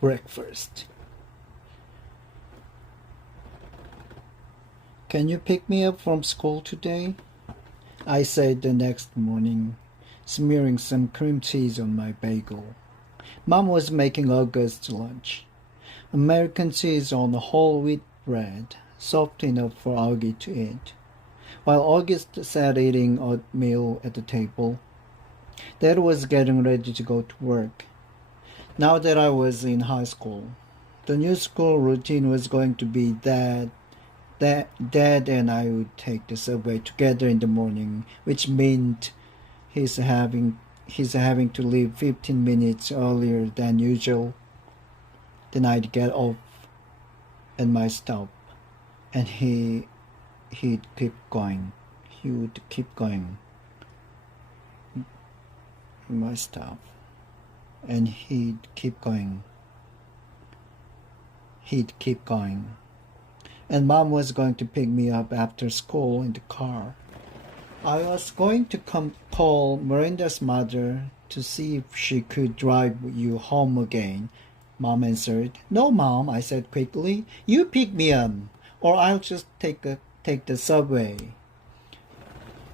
breakfast. Can you pick me up from school today? I said the next morning, smearing some cream cheese on my bagel. Mom was making August's lunch. American cheese on whole wheat bread, soft enough for Augie to eat. While August sat eating oatmeal at the table, Dad was getting ready to go to work. Now that I was in high school, the new school routine was going to be that Dad and I would take the subway together in the morning, which meant he's having to leave 15 minutes earlier than usual. Then I'd get off at my stop, and he'd keep going. He would keep going. My stop, and he'd keep going. He'd keep going. And Mom was going to pick me up after school in the car. I was going to call Miranda's mother to see if she could drive you home again. Mom answered. No, Mom, I said quickly. You pick me up, or I'll just take the subway.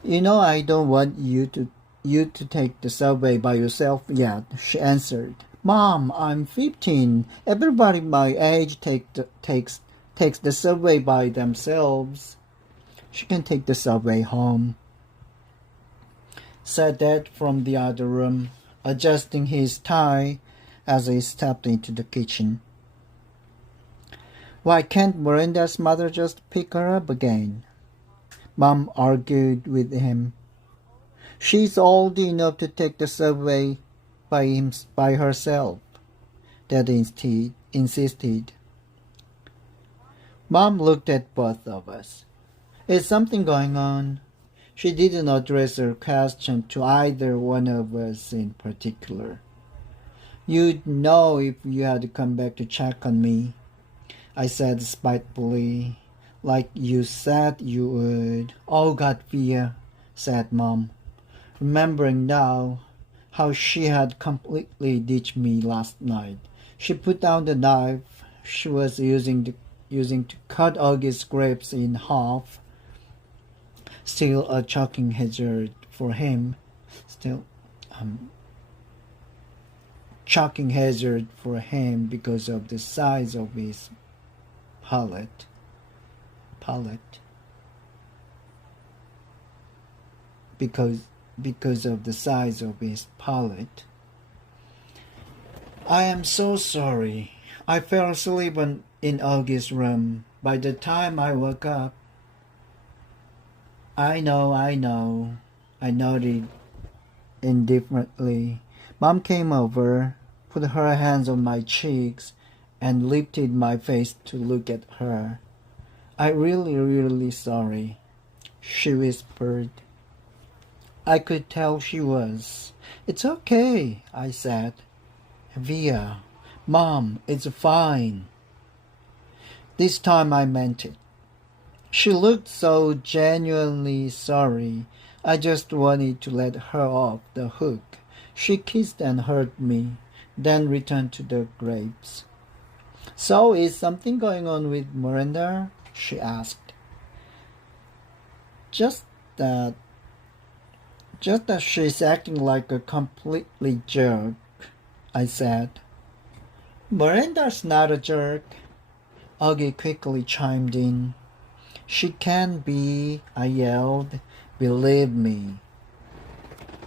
You know I don't want you to take the subway by yourself yet, she answered. Mom, I'm 15. Everybody my age takes the subway by themselves. She can take the subway home, said Dad from the other room, adjusting his tie as he stepped into the kitchen. Why can't Miranda's mother just pick her up again? Mom argued with him. She's old enough to take the subway by herself, Dad insisted. Mom looked at both of us. Is something going on? She didn't address her question to either one of us in particular. You'd know if you had to come back to check on me, I said spitefully, like you said you would. Oh, Gatvia, said Mom, remembering now how she had completely ditched me last night. She put down the knife she was using to cut Augie's grapes in half. Still a choking hazard for him. Choking hazard for him because of the size of his palate. Because of the size of his palate. I am so sorry. I fell asleep in Augie's room. By the time I woke up, I know, I nodded indifferently. Mom came over, put her hands on my cheeks, and lifted my face to look at her. I'm really sorry, she whispered. I could tell she was. It's okay, I said. Via, Mom, it's fine. This time I meant it. She looked so genuinely sorry. I just wanted to let her off the hook. She kissed and hugged me, then returned to the grapes. So is something going on with Miranda? She asked. Just that she's acting like a completely jerk, I said. Miranda's not a jerk, Augie quickly chimed in. She can be, I yelled. Believe me.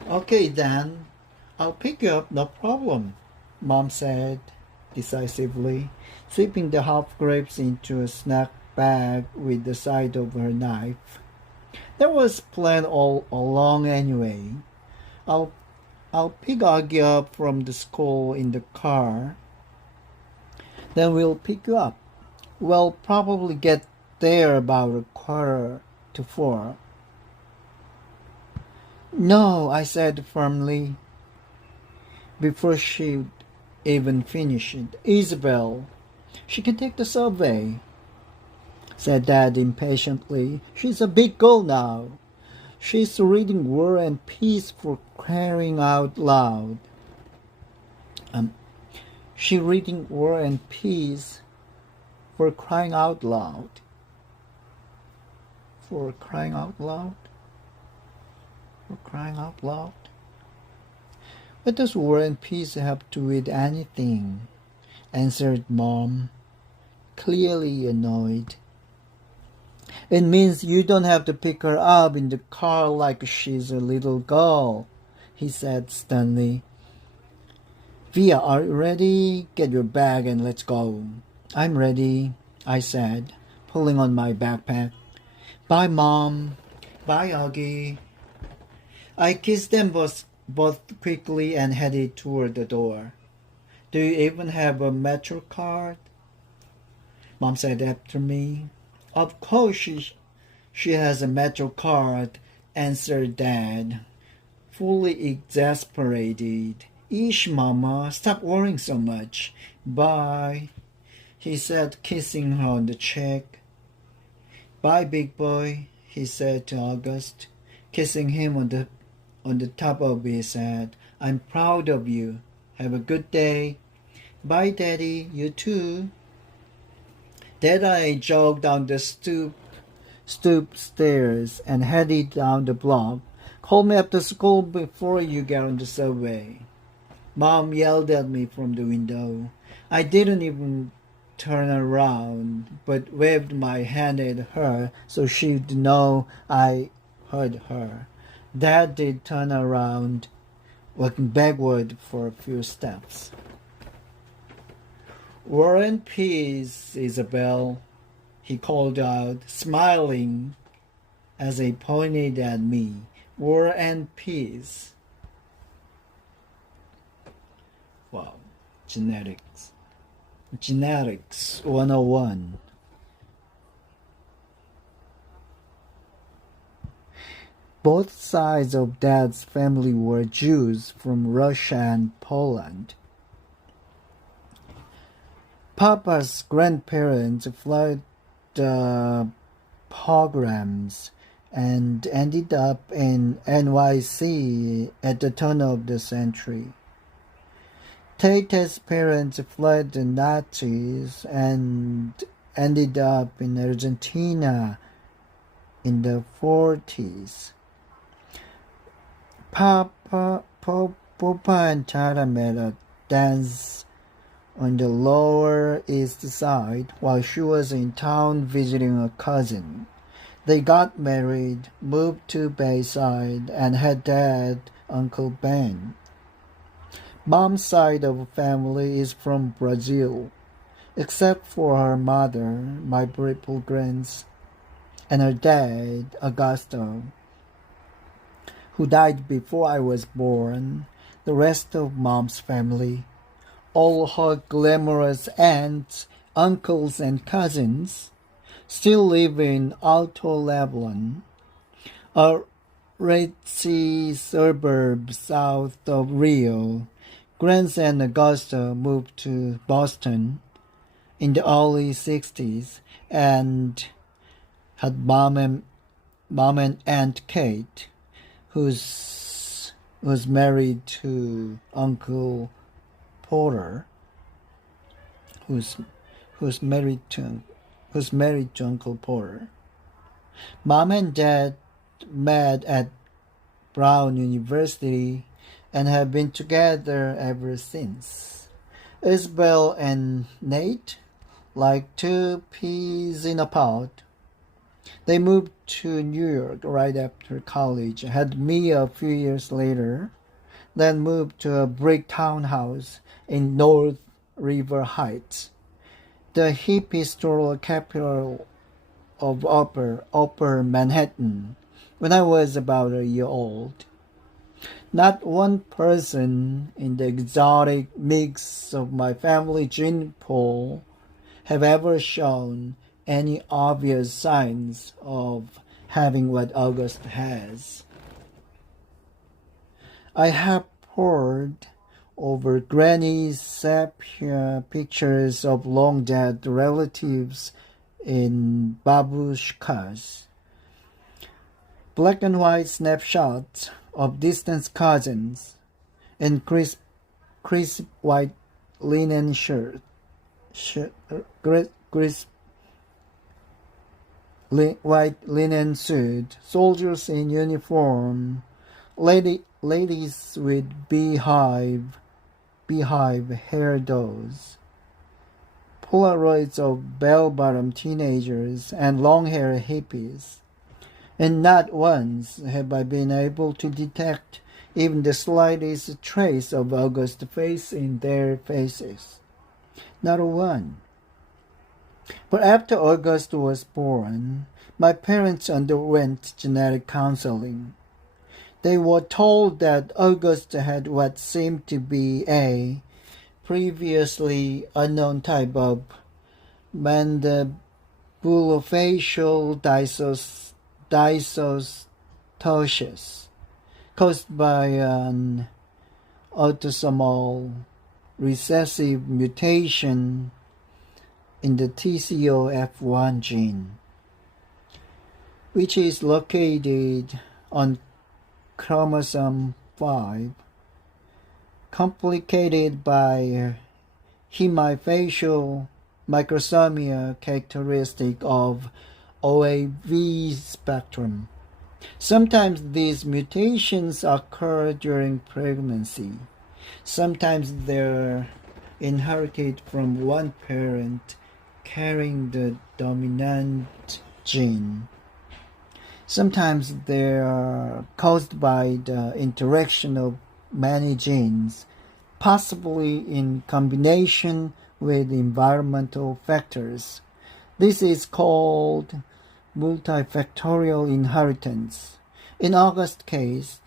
Okay then, I'll pick you up, no problem, Mom said decisively, slipping the half grapes into a snack bag with the side of her knife. That was planned all along anyway. I'll pick Augie up from the school in the car. Then we'll pick you up. We'll probably get there about 3:45. No, I said firmly, before she'd even finished. Isabel, she can take the subway, said Dad impatiently. She's a big girl now. She's reading War and Peace for crying out loud. She reading War and Peace, for crying out loud. For crying out loud? For crying out loud? What does War and Peace have to do with anything? Answered Mom, clearly annoyed. It means you don't have to pick her up in the car like she's a little girl, he said sternly. Via, are you ready? Get your bag and let's go. I'm ready, I said, pulling on my backpack. Bye, Mom. Bye, Augie. I kissed them both quickly and headed toward the door. Do you even have a Metro card? Mom said after me. Of course she has a Metro card, answered Dad, fully exasperated. Ish, Mama, stop worrying so much. Bye, he said, kissing her on the cheek. Bye, big boy, he said to August, kissing him on the top of his head. I'm proud of you. Have a good day. Bye, Daddy. You too. Dad and I jogged down the stoop stairs and headed down the block. Call me after school before you get on the subway. Mom yelled at me from the window. I didn't even turn around, but waved my hand at her so she'd know I heard her. Dad did turn around, walking backward for a few steps. War and Peace, Isabel, he called out, smiling as he pointed at me. War and Peace. Wow, genetics. Genetics 101. Both sides of Dad's family were Jews from Russia and Poland. Papa's grandparents fled the pogroms and ended up in NYC at the turn of the century. Tate's parents fled the Nazis and ended up in Argentina in the 40s. Popa and Tara met at dance on the Lower East Side while she was in town visiting a cousin. They got married, moved to Bayside, and had Dad, Uncle Ben. Mom's side of the family is from Brazil, except for her mother, my Pilgrims, and her dad, Augusto, who died before I was born. The rest of Mom's family, all her glamorous aunts, uncles, and cousins, still live in Alto Leblon, a ritzy suburb south of Rio. Grants and Augusta moved to Boston in the early 60s and had mom and Aunt Kate, who's married to Uncle Porter, who's married to Uncle Porter. Mom and Dad met at Brown University and have been together ever since. Isabel and Nate, like two peas in a pod. They moved to New York right after college, had me a few years later, then moved to a brick townhouse in North River Heights, the hip historical capital of Upper Manhattan, when I was about a year old. Not one person in the exotic mix of my family gene pool have ever shown any obvious signs of having what August has. I have pored over Granny's sepia pictures of long-dead relatives in babushkas, black and white snapshots of distant cousins, and crisp white linen crisp white linen suit, soldiers in uniform, ladies with beehive hairdos, Polaroids of bell-bottom teenagers and long-haired hippies. And not once have I been able to detect even the slightest trace of August's face in their faces. Not a one. But after August was born, my parents underwent genetic counseling. They were told that August had what seemed to be a previously unknown type of mandibulofacial dysostosis caused by an autosomal recessive mutation in the TCOF1 gene, which is located on chromosome 5, complicated by hemifacial microsomia characteristic of OAV spectrum. Sometimes these mutations occur during pregnancy. Sometimes they're inherited from one parent carrying the dominant gene. Sometimes they are caused by the interaction of many genes, possibly in combination with environmental factors. This is called multifactorial inheritance. In August's case,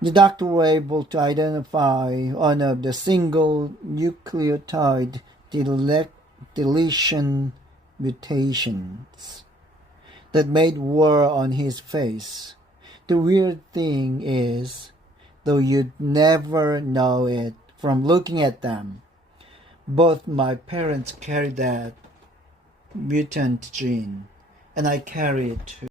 the doctor were able to identify one of the single nucleotide deletion mutations that made war on his face. The weird thing is, though you'd never know it from looking at them, both my parents carry that mutant gene, and I carry it too.